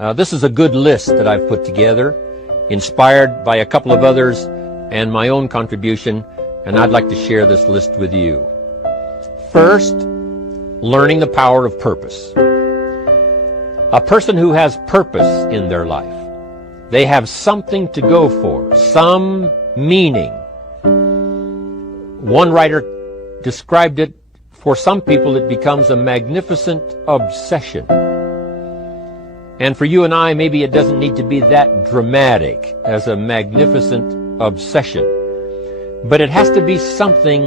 This is a good list that I've put together, inspired by a couple of others and my own contribution, and I'd like to share this list with you. First, learning the power of purpose. A person who has purpose in their life, they have something to go for, some meaning. One writer described it, for some people it becomes a magnificent obsession. And for you and I, maybe it doesn't need to be that dramatic as a magnificent obsession. But it has to be something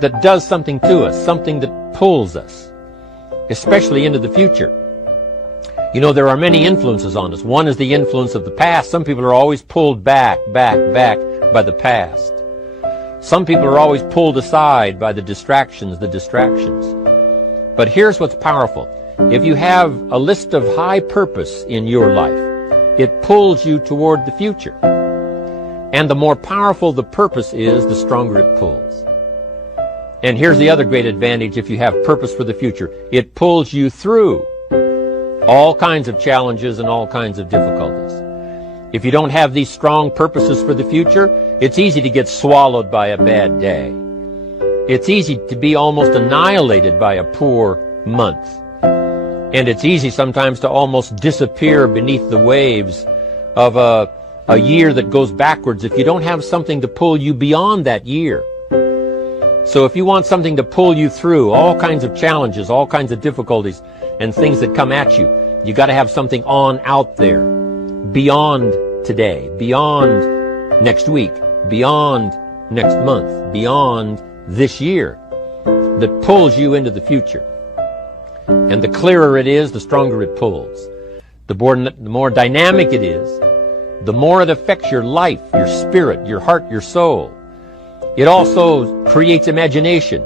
that does something to us, something that pulls us, especially into the future. You know, there are many influences on us. One is the influence of the past. Some people are always pulled back by the past. Some people are always pulled aside by the distractions. But here's what's powerful. If you have a list of high purpose in your life, it pulls you toward the future. And the more powerful the purpose is, the stronger it pulls. And here's the other great advantage if you have purpose for the future. It pulls you through all kinds of challenges and all kinds of difficulties. If you don't have these strong purposes for the future, it's easy to get swallowed by a bad day. It's easy to be almost annihilated by a poor month. And it's easy sometimes to almost disappear beneath the waves of a year that goes backwards if you don't have something to pull you beyond that year. So if you want something to pull you through all kinds of challenges, all kinds of difficulties, and things that come at you, you got to have something on out there, beyond today, beyond next week, beyond next month, beyond this year, that pulls you into the future. And the clearer it is, the stronger it pulls. The more dynamic it is, the more it affects your life, your spirit, your heart, your soul. It also creates imagination.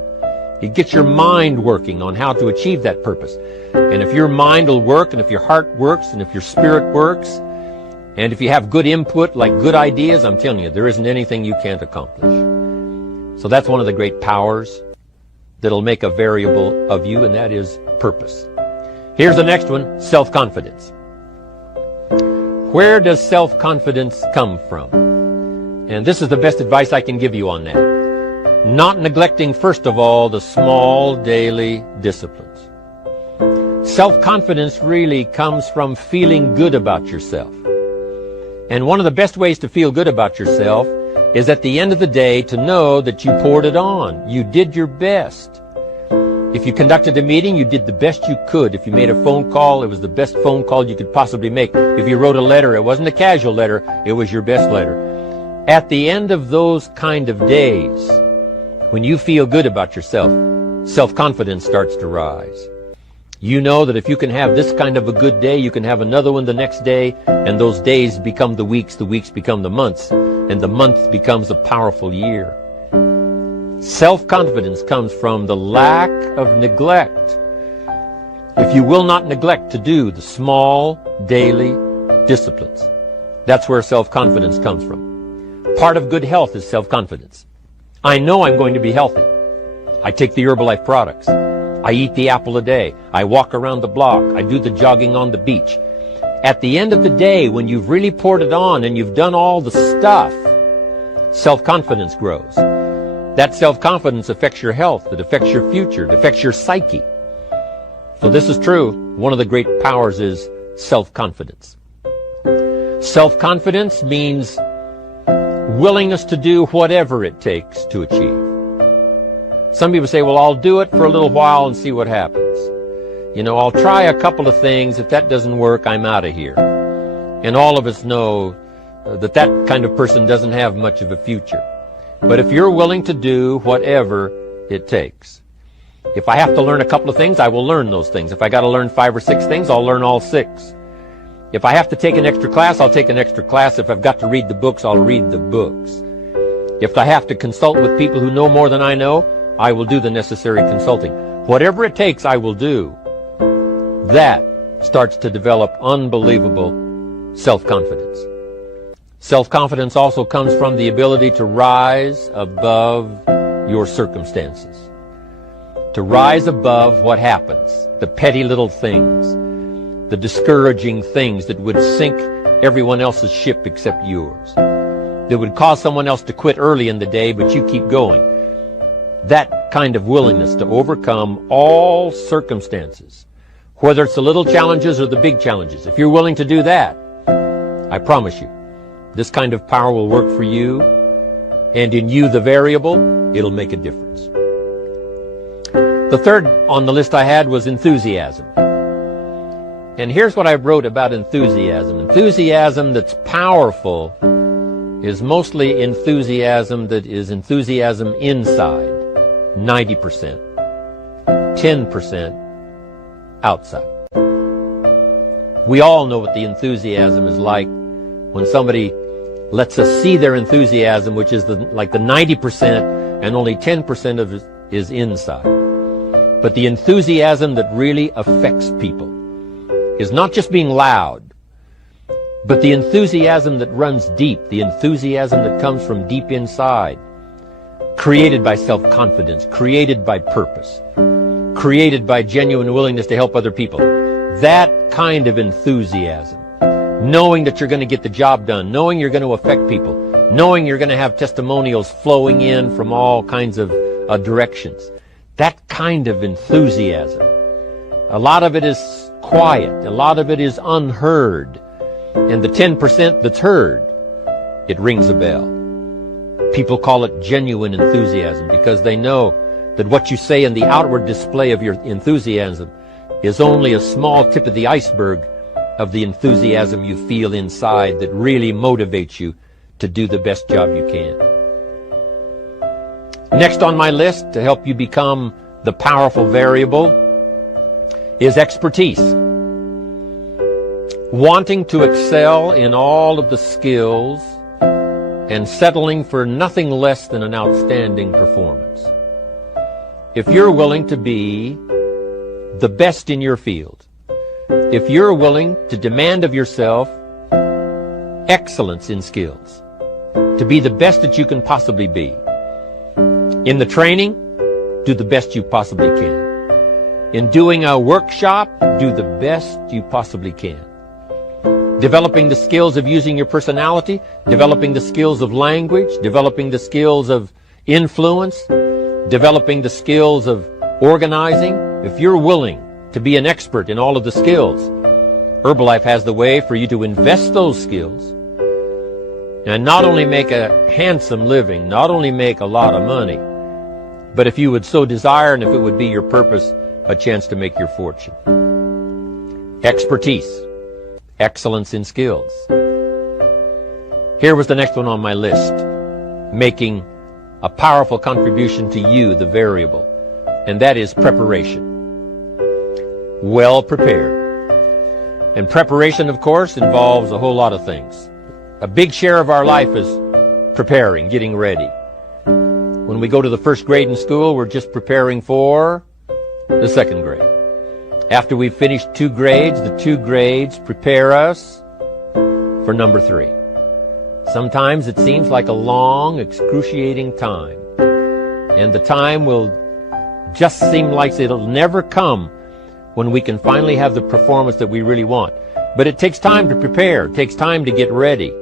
It gets your mind working on how to achieve that purpose. And if your mind will work, and if your heart works, and if your spirit works, and if you have good input, like good ideas, I'm telling you, there isn't anything you can't accomplish. So that's one of the great powers that'll make a variable of you, and that is purpose. Here's the next one, self-confidence. Where does self-confidence come from? And this is the best advice I can give you on that. Not neglecting, first of all, the small daily disciplines. Self-confidence really comes from feeling good about yourself. And one of the best ways to feel good about yourself is at the end of the day to know that you poured it on. You did your best. If you conducted a meeting, you did the best you could. If you made a phone call, it was the best phone call you could possibly make. If you wrote a letter, it wasn't a casual letter, it was your best letter. At the end of those kind of days, when you feel good about yourself, self-confidence starts to rise. You know that if you can have this kind of a good day, you can have another one the next day, and those days become the weeks become the months, and the month becomes a powerful year. Self-confidence comes from the lack of neglect. If you will not neglect to do the small daily disciplines, that's where self-confidence comes from. Part of good health is self-confidence. I know I'm going to be healthy. I take the Herbalife products. I eat the apple a day. I walk around the block. I do the jogging on the beach. At the end of the day, when you've really poured it on and you've done all the stuff, self-confidence grows. That self-confidence affects your health. It affects your future. It affects your psyche. So this is true. One of the great powers is self-confidence. Self-confidence means willingness to do whatever it takes to achieve. Some people say, well, I'll do it for a little while and see what happens. You know, I'll try a couple of things. If that doesn't work, I'm out of here. And all of us know that kind of person doesn't have much of a future. But if you're willing to do whatever it takes. If I have to learn a couple of things, I will learn those things. If I got to learn 5 or 6 things, I'll learn all 6. If I have to take an extra class, I'll take an extra class. If I've got to read the books, I'll read the books. If I have to consult with people who know more than I know, I will do the necessary consulting. Whatever it takes, I will do. That starts to develop unbelievable self-confidence. Self-confidence also comes from the ability to rise above your circumstances. To rise above what happens, the petty little things. the discouraging things that would sink everyone else's ship except yours, that would cause someone else to quit early in the day, but you keep going. That kind of willingness to overcome all circumstances, whether it's the little challenges or the big challenges. If you're willing to do that, I promise you, this kind of power will work for you, and in you, the variable, it'll make a difference. The third on the list I had was enthusiasm. And here's what I wrote about enthusiasm. Enthusiasm that's powerful is mostly enthusiasm that is enthusiasm inside, 90%, 10% outside. We all know what the enthusiasm is like when somebody lets us see their enthusiasm, which is like the 90%, and only 10% of it is inside. But the enthusiasm that really affects people is not just being loud, but the enthusiasm that runs deep, the enthusiasm that comes from deep inside, created by self-confidence, created by purpose, created by genuine willingness to help other people. That kind of enthusiasm, knowing that you're going to get the job done, knowing you're going to affect people, knowing you're going to have testimonials flowing in from all kinds of directions. That kind of enthusiasm. A lot of it is quiet. A lot of it is unheard. And the 10% that's heard, it rings a bell. People call it genuine enthusiasm because they know that what you say in the outward display of your enthusiasm is only a small tip of the iceberg of the enthusiasm you feel inside that really motivates you to do the best job you can. Next on my list to help you become the powerful variable is expertise. Wanting to excel in all of the skills and settling for nothing less than an outstanding performance. If you're willing to be the best in your field, if you're willing to demand of yourself excellence in skills, to be the best that you can possibly be, in the training, do the best you possibly can. In doing a workshop, do the best you possibly can. Developing the skills of using your personality, developing the skills of language, developing the skills of influence, developing the skills of organizing. If you're willing to be an expert in all of the skills, Herbalife has the way for you to invest those skills and not only make a handsome living, not only make a lot of money, but if you would so desire and if it would be your purpose, a chance to make your fortune. Expertise. Excellence in skills. Here was the next one on my list. Making a powerful contribution to you, the variable, and that is preparation. Well prepared. And preparation, of course, involves a whole lot of things. A big share of our life is preparing, getting ready. When we go to the first grade in school, we're just preparing for the second grade. After we've finished 2 grades, the 2 grades prepare us for number 3. Sometimes it seems like a long, excruciating time. And the time will just seem like it'll never come when we can finally have the performance that we really want. But it takes time to prepare. It takes time to get ready.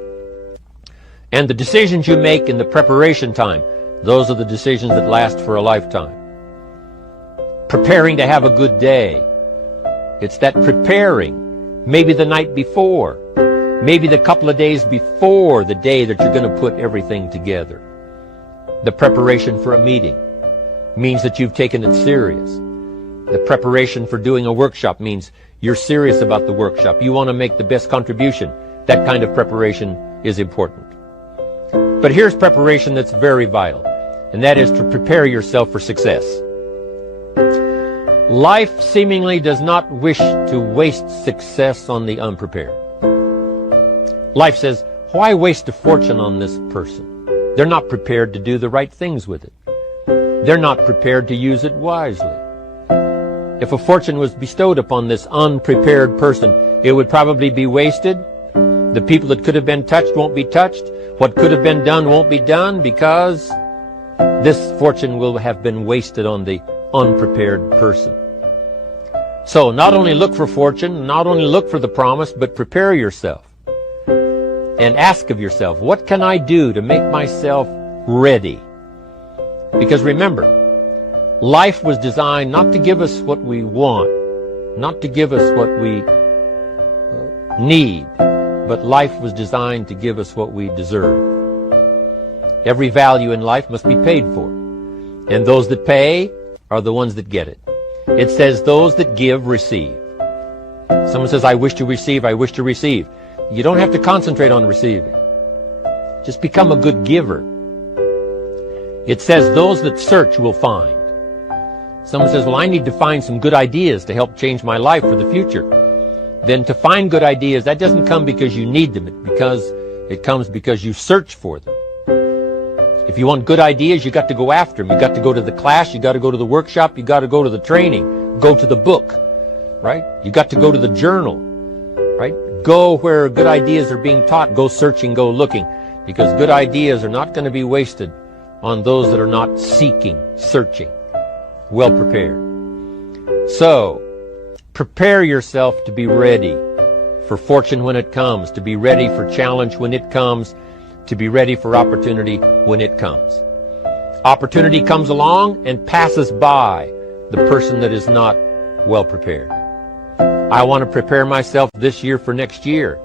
And the decisions you make in the preparation time, those are the decisions that last for a lifetime. Preparing to have a good day. It's that preparing, maybe the night before, maybe the couple of days before the day that you're going to put everything together. The preparation for a meeting means that you've taken it serious. The preparation for doing a workshop means you're serious about the workshop. You want to make the best contribution. That kind of preparation is important. But here's preparation that's very vital, and that is to prepare yourself for success. Life seemingly does not wish to waste success on the unprepared. Life says, why waste a fortune on this person? They're not prepared to do the right things with it. They're not prepared to use it wisely. If a fortune was bestowed upon this unprepared person, it would probably be wasted. The people that could have been touched won't be touched. What could have been done won't be done because this fortune will have been wasted on the unprepared person. So not only look for fortune, not only look for the promise, but prepare yourself and ask of yourself, what can I do to make myself ready? Because remember, life was designed not to give us what we want, not to give us what we need, but life was designed to give us what we deserve. Every value in life must be paid for, and those that pay are the ones that get it. It says those that give receive. Someone says, I wish to receive, I wish to receive. You don't have to concentrate on receiving. Just become a good giver. It says those that search will find. Someone says, well, I need to find some good ideas to help change my life for the future. Then to find good ideas, that doesn't come because you need them. It comes because you search for them. If you want good ideas, you got to go after them. You got to go to the class, you got to go to the workshop, you got to go to the training, go to the book, right? You got to go to the journal, right? Go where good ideas are being taught. Go searching, go looking, because good ideas are not going to be wasted on those that are not seeking, searching, well prepared. So, prepare yourself to be ready for fortune when it comes, to be ready for challenge when it comes, to be ready for opportunity when it comes. Opportunity comes along and passes by the person that is not well prepared. I want to prepare myself this year for next year.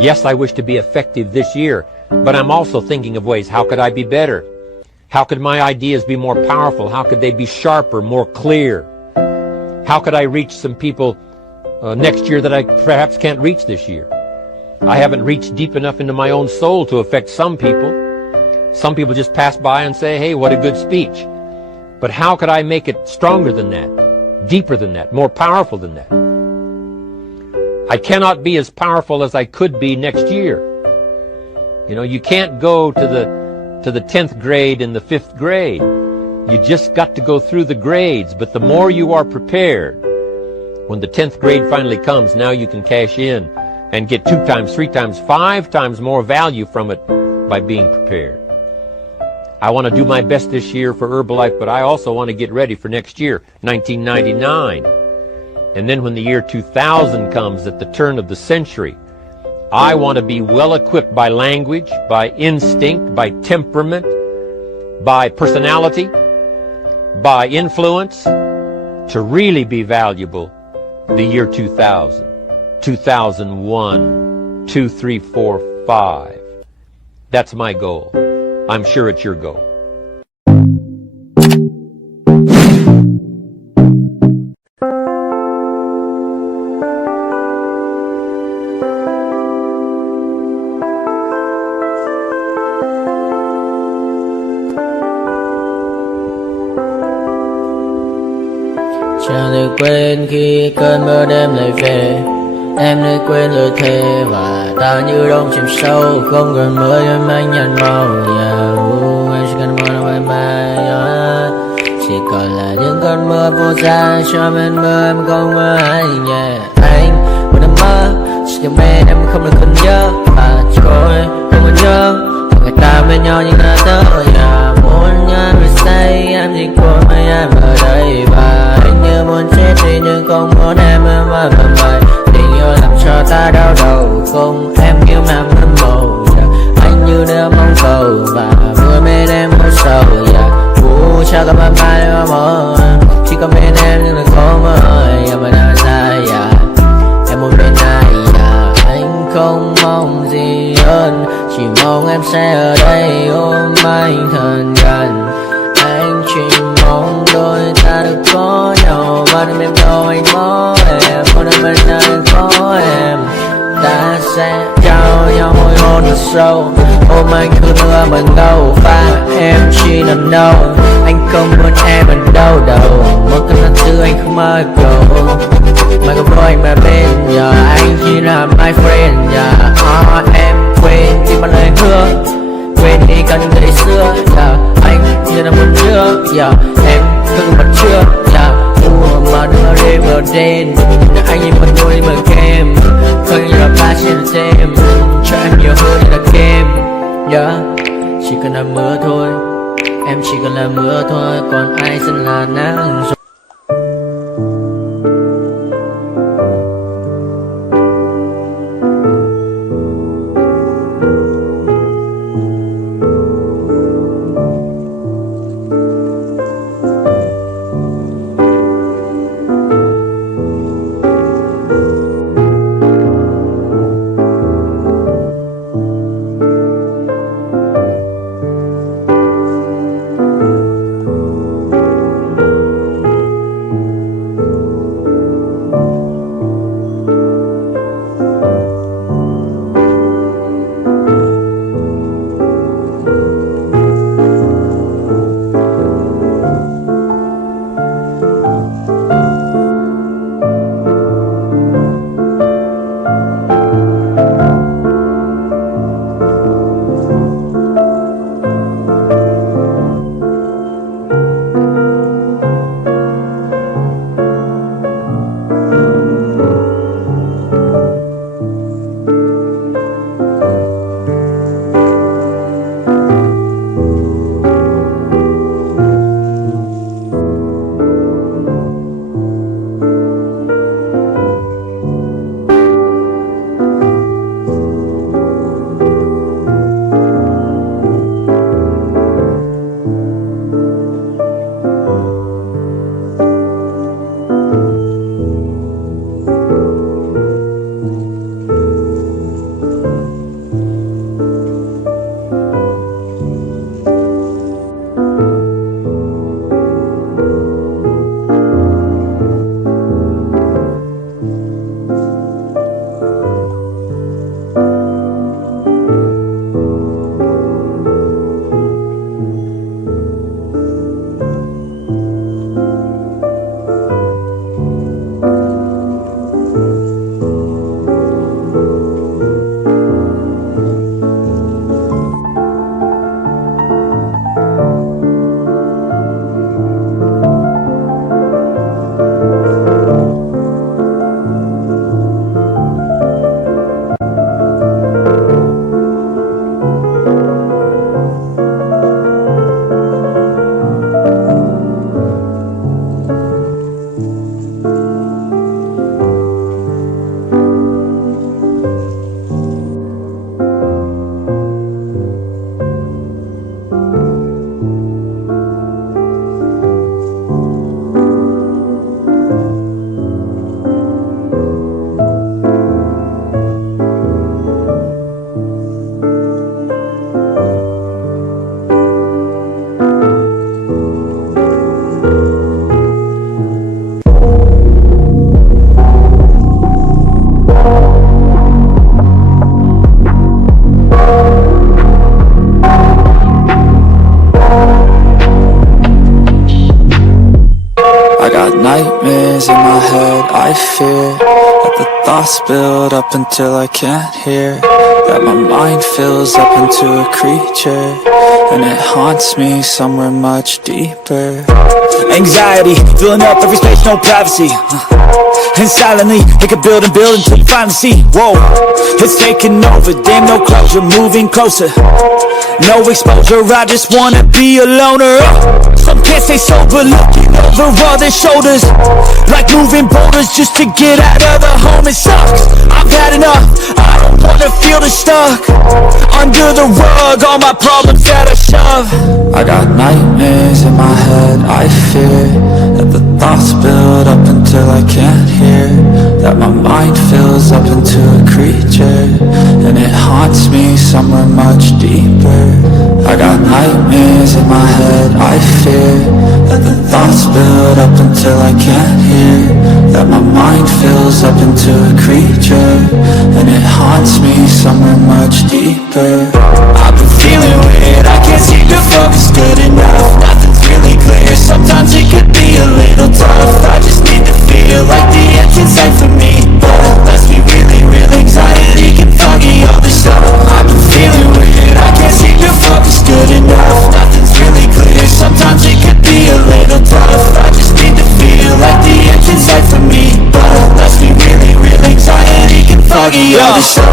Yes, I wish to be effective this year, but I'm also thinking of ways, how could I be better? How could my ideas be more powerful? How could they be sharper, more clear? How could I reach some people next year that I perhaps can't reach this year? I haven't reached deep enough into my own soul to affect some people. Some people just pass by and say, hey, what a good speech. But how could I make it stronger than that, deeper than that, more powerful than that? I cannot be as powerful as I could be next year. You know, you can't go to the 10th grade in the 5th grade. You just got to go through the grades. But the more you are prepared, when the 10th grade finally comes, now you can cash in and get 2 times, 3 times, 5 times more value from it by being prepared. I want to do my best this year for Herbalife, but I also want to get ready for next year, 1999. And then when the year 2000 comes, at the turn of the century, I want to be well equipped by language, by instinct, by temperament, by personality, by influence, to really be valuable the year 2000, 2001, 2, 3, 4, 5. That's my goal. I'm sure it's your goal. Chẳng được quên khi cơn mơ đêm lại về. Em đã quên lời thề và ta như đông chìm sâu, không còn mơ em anh nhạt màu. Em chỉ cần mơ đâu em bay, chỉ còn là những cơn mơ vô giá cho bên mơ em không mơ hay nhẹ. Anh vẫn đang mơ, chỉ cần bên em không được cần nhớ và trôi không còn nhớ. Người ta bên nhau nhưng đã tới muốn nhớ về say em chỉ còn mấy em ở đây và anh như muốn chết đi nhưng không muốn em mà mày. Tình yêu làm cho ta đau đầu, không em yêu mà mất màu. Anh như đeo mong cầu và mưa bên em mưa sầu. Chào các bạn mai mà mơ, chỉ có bên em nhưng là khó mơ. Em ở đâu xa em muốn bên ai anh không mong gì hơn, chỉ mong em sẽ ở đây ôm anh thật gần. Anh chỉ mong đôi ta được có nhau và đừng em đâu anh có em, còn em bên anh có em. Ta sẽ trao nhau môi hôn thật sâu, ôm anh cứ mưa bằng đâu và em chỉ nằm đâu. Anh không muốn em ở đâu đâu, một cơn gió thứ anh không mơ cầu. Mà không có anh mà bên giờ anh chỉ là my friend. Em quên đi mà lời hứa, quên đi cần ngày xưa. Anh như là muốn trước, em không mặt trước. Mà đưa đêm vào đêm, anh nhìn mặt đôi mà kem. Không như là ba trên thêm, cho em nhiều hơn là kem. Chỉ cần là mưa thôi, em chỉ cần là mưa thôi, còn ai sẽ là nắng rồi. fear that the thoughts build up until I can't hear, that my mind fills up into a creature, and it haunts me somewhere much deeper. Anxiety, filling up every space, no privacy. And silently, it could build and build until you finally see. Whoa, it's taking over, damn no closure, moving closer. No exposure, I just wanna be a loner. Some can't stay sober, looking over all their shoulders, like moving boulders just to get out of the home. It sucks, I've had enough, I don't wanna feel the stuck under the rug, all my problems that I shove. I got nightmares in my head, I fear that the thoughts build up until I can't hear, that my mind fills up into a creature, and it haunts me somewhere much deeper. I got nightmares in my head, I fear that the thoughts build up until I can't hear, that my mind fills up into a creature, and it haunts me somewhere much deeper. I've been feeling weird, I can't seem to focus good enough, nothing's really clear, sometimes it could be a little tough. I just need to feel like the end's in sight for me, but let's be really real, anxiety can foggy all this stuff. I've been feeling weird, I can't seem to focus good enough, nothing's really clear, sometimes it could be a little tough. I just need to feel like the end's in sight for me, but let's be really real, anxiety can foggy all this stuff.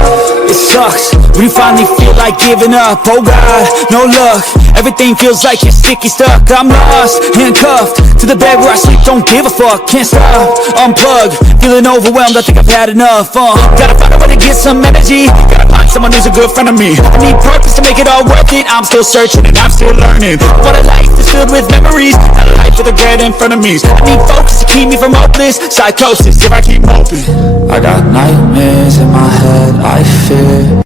It sucks when you finally feel like giving up. Oh God, no luck, everything feels like you're sticky stuck. I'm lost, handcuffed to the bed where I sleep, don't give a fuck, can't stop, unplug, feeling overwhelmed, I think I've had enough. Gotta find a way to get some energy, gotta find someone who's a good friend of me. I need purpose to make it all worth it, I'm still searching and I'm still learning. What a life is filled with memories, not a life with regret in front of me. I need focus to keep me from hopeless psychosis if I keep hoping. I got nightmares in my head, I fear.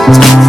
We'll be right back.